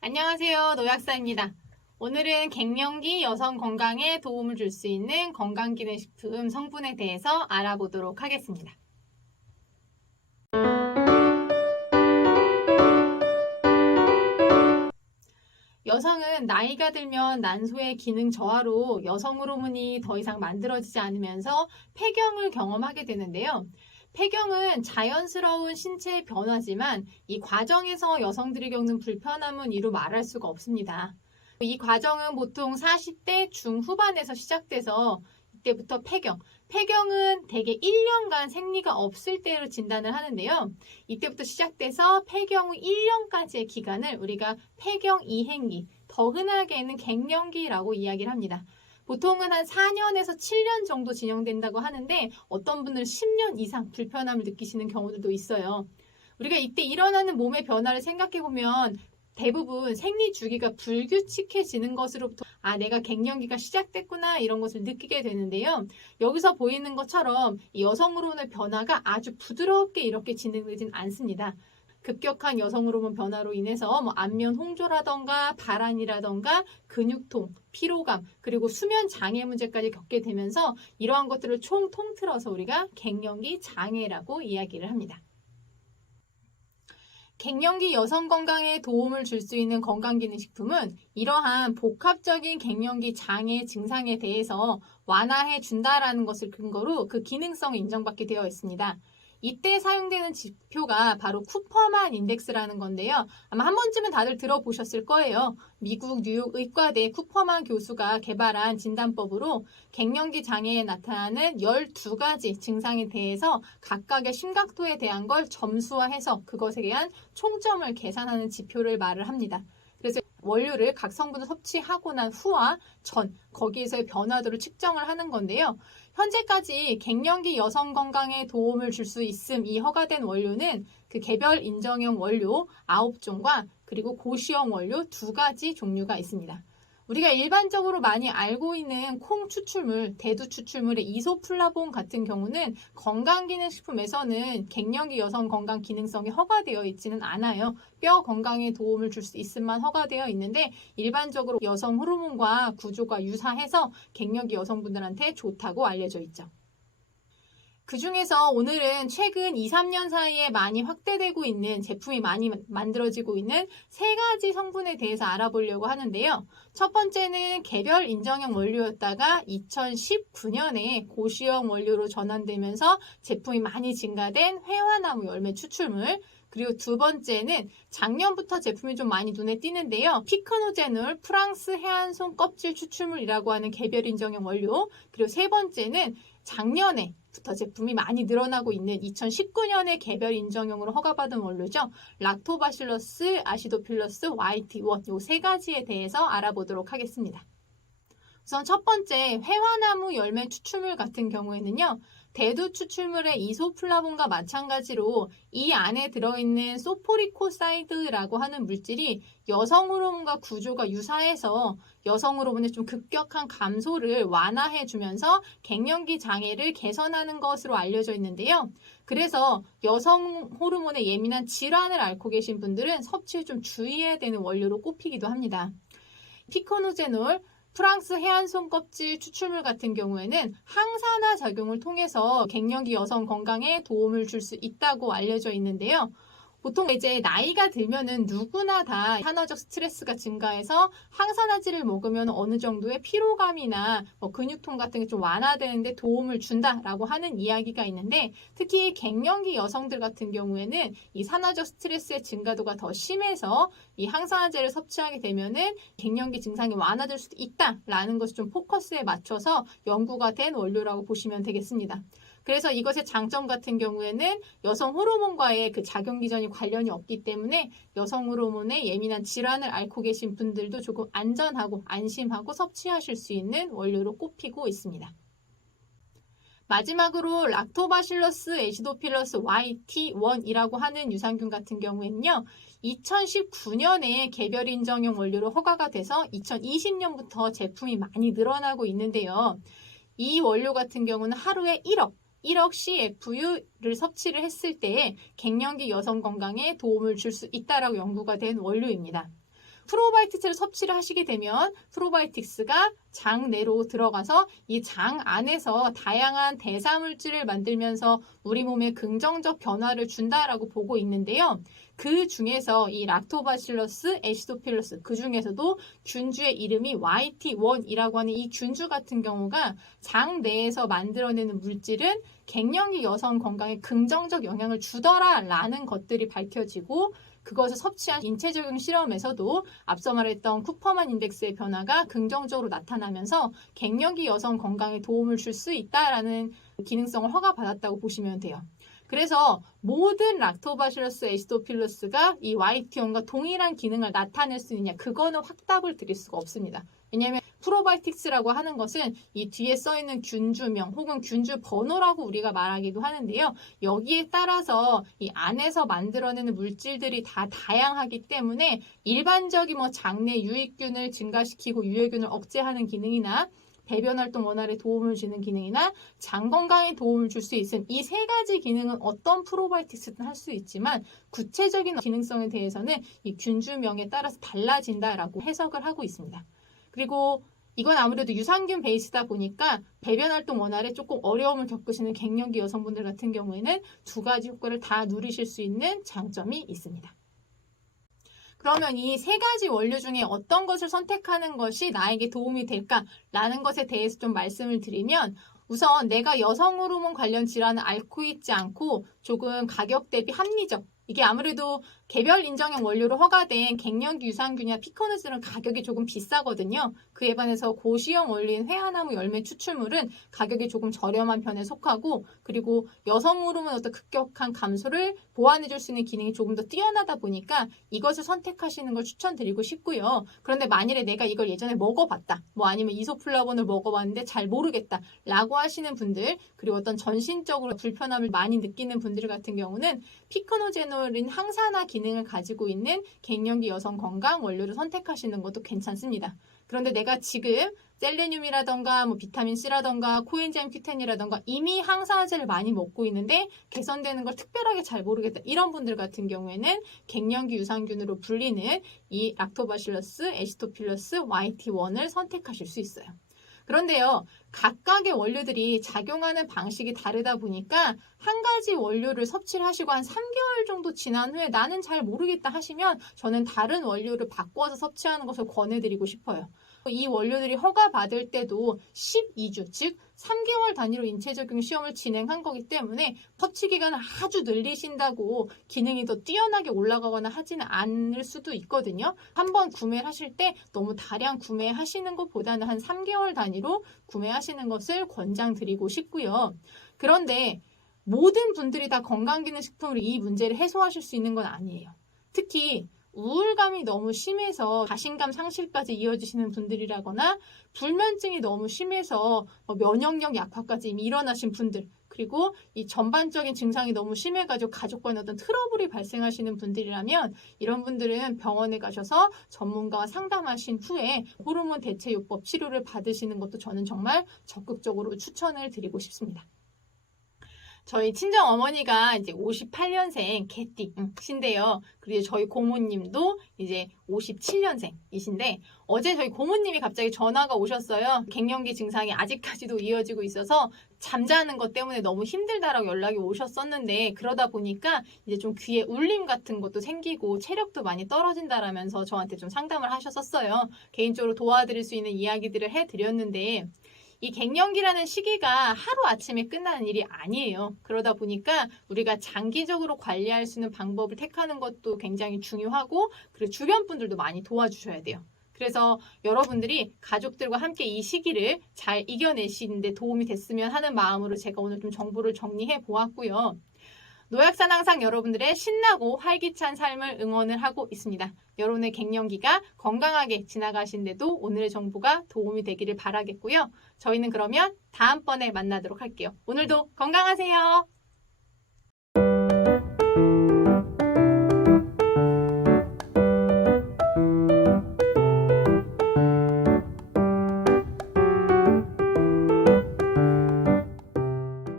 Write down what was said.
안녕하세요. 노약사입니다. 오늘은 갱년기 여성 건강에 도움을 줄 수 있는 건강기능식품 성분에 대해서 알아보도록 하겠습니다. 여성은 나이가 들면 난소의 기능 저하로 여성 호르몬이 더 이상 만들어지지 않으면서 폐경을 경험하게 되는데요. 폐경은 자연스러운 신체의 변화지만 이 과정에서 여성들이 겪는 불편함은 이루 말할 수가 없습니다. 이 과정은 보통 40대 중후반에서 시작돼서 이때부터 폐경은 대개 1년간 생리가 없을 때로 진단을 하는데요. 이때부터 시작돼서 폐경 후 1년까지의 기간을 우리가 폐경 이행기, 더 흔하게는 갱년기라고 이야기를 합니다. 보통은 한 4년에서 7년 정도 진행된다고 하는데 어떤 분들은 10년 이상 불편함을 느끼시는 경우들도 있어요. 우리가 이때 일어나는 몸의 변화를 생각해보면 대부분 생리 주기가 불규칙해지는 것으로부터 내가 갱년기가 시작됐구나 이런 것을 느끼게 되는데요. 여기서 보이는 것처럼 이 여성 호르몬의 변화가 아주 부드럽게 이렇게 진행되진 않습니다. 급격한 여성 호르몬 변화로 인해서 안면 홍조라던가 발한이라던가 근육통, 피로감, 그리고 수면 장애 문제까지 겪게 되면서 이러한 것들을 총 통틀어서 우리가 갱년기 장애라고 이야기를 합니다. 갱년기 여성 건강에 도움을 줄 수 있는 건강기능식품은 이러한 복합적인 갱년기 장애 증상에 대해서 완화해 준다라는 것을 근거로 그 기능성이 인정받게 되어 있습니다. 이때 사용되는 지표가 바로 쿠퍼만 인덱스라는 건데요. 아마 한 번쯤은 다들 들어보셨을 거예요. 미국 뉴욕 의과대 쿠퍼만 교수가 개발한 진단법으로 갱년기 장애에 나타나는 12가지 증상에 대해서 각각의 심각도에 대한 걸 점수화해서 그것에 대한 총점을 계산하는 지표를 말을 합니다. 그래서 원료를 각 성분을 섭취하고 난 후와 전, 거기에서의 변화도를 측정을 하는 건데요. 현재까지 갱년기 여성 건강에 도움을 줄 수 있음 이 허가된 원료는 그 개별 인정형 원료 9종과 그리고 고시형 원료 2가지 종류가 있습니다. 우리가 일반적으로 많이 알고 있는 콩 추출물, 대두 추출물의 이소플라본 같은 경우는 건강기능식품에서는 갱년기 여성 건강 기능성이 허가되어 있지는 않아요. 뼈 건강에 도움을 줄 수 있음만 허가되어 있는데 일반적으로 여성 호르몬과 구조가 유사해서 갱년기 여성분들한테 좋다고 알려져 있죠. 그 중에서 오늘은 최근 2, 3년 사이에 많이 확대되고 있는 제품이 많이 만들어지고 있는 3가지 성분에 대해서 알아보려고 하는데요. 첫 번째는 개별 인정형 원료였다가 2019년에 고시형 원료로 전환되면서 제품이 많이 증가된 회화나무 열매 추출물. 그리고 두 번째는 작년부터 제품이 좀 많이 눈에 띄는데요. 피크노제놀 프랑스 해안송 껍질 추출물이라고 하는 개별 인정형 원료. 그리고 세 번째는 작년에부터 제품이 많이 늘어나고 있는 2019년에 개별 인정형으로 허가받은 원료죠. 락토바실러스 아시도필러스 YT1 이 3가지에 대해서 알아보도록 하겠습니다. 우선 첫 번째 회화나무 열매 추출물 같은 경우에는요. 대두 추출물의 이소플라본과 마찬가지로 이 안에 들어있는 소포리코사이드라고 하는 물질이 여성 호르몬과 구조가 유사해서 여성 호르몬의 좀 급격한 감소를 완화해 주면서 갱년기 장애를 개선하는 것으로 알려져 있는데요. 그래서 여성 호르몬에 예민한 질환을 앓고 계신 분들은 섭취에 좀 주의해야 되는 원료로 꼽히기도 합니다. 피코노제놀 프랑스 해안송 껍질 추출물 같은 경우에는 항산화 작용을 통해서 갱년기 여성 건강에 도움을 줄 수 있다고 알려져 있는데요. 보통 이제 나이가 들면은 누구나 다 산화적 스트레스가 증가해서 항산화제를 먹으면 어느 정도의 피로감이나 근육통 같은 게 좀 완화되는데 도움을 준다라고 하는 이야기가 있는데 특히 갱년기 여성들 같은 경우에는 이 산화적 스트레스의 증가도가 더 심해서 이 항산화제를 섭취하게 되면은 갱년기 증상이 완화될 수도 있다라는 것을 좀 포커스에 맞춰서 연구가 된 원료라고 보시면 되겠습니다. 그래서 이것의 장점 같은 경우에는 여성 호르몬과의 그 작용 기전이 관련이 없기 때문에 여성 호르몬에 예민한 질환을 앓고 계신 분들도 조금 안전하고 안심하고 섭취하실 수 있는 원료로 꼽히고 있습니다. 마지막으로 락토바실러스 애시도필러스 YT1이라고 하는 유산균 같은 경우에는요. 2019년에 개별 인정형 원료로 허가가 돼서 2020년부터 제품이 많이 늘어나고 있는데요. 이 원료 같은 경우는 하루에 1억 CFU를 섭취를 했을 때 갱년기 여성 건강에 도움을 줄 수 있다라고 연구가 된 원료입니다. 프로바이오틱스를 섭취를 하시게 되면 프로바이오틱스가 장 내로 들어가서 이 장 안에서 다양한 대사물질을 만들면서 우리 몸에 긍정적 변화를 준다라고 보고 있는데요. 그 중에서 이 락토바실러스 애시도필러스, 그 중에서도 균주의 이름이 YT1이라고 하는 이 균주 같은 경우가 장 내에서 만들어내는 물질은 갱년기 여성 건강에 긍정적 영향을 주더라라는 것들이 밝혀지고, 그것을 섭취한 인체 적용 실험에서도 앞서 말했던 쿠퍼만 인덱스의 변화가 긍정적으로 나타나면서 갱년기 여성 건강에 도움을 줄 수 있다라는 기능성을 허가받았다고 보시면 돼요. 그래서 모든 락토바실러스 애시도필러스가 이 YT1과 동일한 기능을 나타낼 수 있느냐, 그거는 확답을 드릴 수가 없습니다. 왜냐하면 프로바이오틱스라고 하는 것은 이 뒤에 써있는 균주명 혹은 균주 번호라고 우리가 말하기도 하는데요. 여기에 따라서 이 안에서 만들어내는 물질들이 다 다양하기 때문에 일반적인 장내 유익균을 증가시키고 유해균을 억제하는 기능이나 배변 활동 원활에 도움을 주는 기능이나 장 건강에 도움을 줄 수 있는 이 세 가지 기능은 어떤 프로바이오틱스든 할 수 있지만, 구체적인 기능성에 대해서는 이 균주명에 따라서 달라진다라고 해석을 하고 있습니다. 그리고 이건 아무래도 유산균 베이스다 보니까 배변 활동 원활에 조금 어려움을 겪으시는 갱년기 여성분들 같은 경우에는 두 가지 효과를 다 누리실 수 있는 장점이 있습니다. 그러면 이 세 가지 원료 중에 어떤 것을 선택하는 것이 나에게 도움이 될까라는 것에 대해서 좀 말씀을 드리면, 우선 내가 여성 호르몬 관련 질환을 앓고 있지 않고 조금 가격 대비 합리적, 이게 아무래도 개별 인정형 원료로 허가된 갱년기 유산균이나 피코너즈는 가격이 조금 비싸거든요. 그에 반해서 고시형 원료인 회화나무 열매 추출물은 가격이 조금 저렴한 편에 속하고, 그리고 여성 호르몬 어떤 급격한 감소를 보완해줄 수 있는 기능이 조금 더 뛰어나다 보니까 이것을 선택하시는 걸 추천드리고 싶고요. 그런데 만일에 내가 이걸 예전에 먹어봤다, 아니면 이소플라본을 먹어봤는데 잘 모르겠다 라고 하시는 분들, 그리고 어떤 전신적으로 불편함을 많이 느끼는 분들 같은 경우는 피코노제놀인 항산화 기능을 가지고 있는 갱년기 여성 건강 원료를 선택하시는 것도 괜찮습니다. 그런데 내가 지금 셀레늄이라던가 비타민C라던가 코엔자임 Q10이라던가 이미 항산화제를 많이 먹고 있는데 개선되는 걸 특별하게 잘 모르겠다, 이런 분들 같은 경우에는 갱년기 유산균으로 불리는 이 락토바실러스 애시도필러스 YT1을 선택하실 수 있어요. 그런데요, 각각의 원료들이 작용하는 방식이 다르다 보니까 한 가지 원료를 섭취를 하시고 한 3개월 정도 지난 후에 나는 잘 모르겠다 하시면 저는 다른 원료를 바꿔서 섭취하는 것을 권해드리고 싶어요. 이 원료들이 허가받을 때도 12주, 즉 3개월 단위로 인체적용 시험을 진행한 거기 때문에 섭취 기간을 아주 늘리신다고 기능이 더 뛰어나게 올라가거나 하지는 않을 수도 있거든요. 한번 구매를 하실 때 너무 다량 구매하시는 것보다는 한 3개월 단위로 구매하시는 것을 권장드리고 싶고요. 그런데 모든 분들이 다 건강기능식품으로 이 문제를 해소하실 수 있는 건 아니에요. 특히 우울감이 너무 심해서 자신감 상실까지 이어지시는 분들이라거나 불면증이 너무 심해서 면역력 약화까지 이미 일어나신 분들, 그리고 이 전반적인 증상이 너무 심해가지고 가족과의 어떤 트러블이 발생하시는 분들이라면 이런 분들은 병원에 가셔서 전문가와 상담하신 후에 호르몬 대체요법 치료를 받으시는 것도 저는 정말 적극적으로 추천을 드리고 싶습니다. 저희 친정 어머니가 이제 58년생 개띠신데요. 그리고 저희 고모님도 이제 57년생이신데 어제 저희 고모님이 갑자기 전화가 오셨어요. 갱년기 증상이 아직까지도 이어지고 있어서 잠자는 것 때문에 너무 힘들다라고 연락이 오셨었는데, 그러다 보니까 이제 좀 귀에 울림 같은 것도 생기고 체력도 많이 떨어진다라면서 저한테 좀 상담을 하셨었어요. 개인적으로 도와드릴 수 있는 이야기들을 해드렸는데, 이 갱년기라는 시기가 하루아침에 끝나는 일이 아니에요. 그러다 보니까 우리가 장기적으로 관리할 수 있는 방법을 택하는 것도 굉장히 중요하고, 그리고 주변 분들도 많이 도와주셔야 돼요. 그래서 여러분들이 가족들과 함께 이 시기를 잘 이겨내시는데 도움이 됐으면 하는 마음으로 제가 오늘 좀 정보를 정리해 보았고요. 노약산 항상 여러분들의 신나고 활기찬 삶을 응원을 하고 있습니다. 여러분의 갱년기가 건강하게 지나가시는데도 오늘의 정보가 도움이 되기를 바라겠고요. 저희는 그러면 다음번에 만나도록 할게요. 오늘도 건강하세요.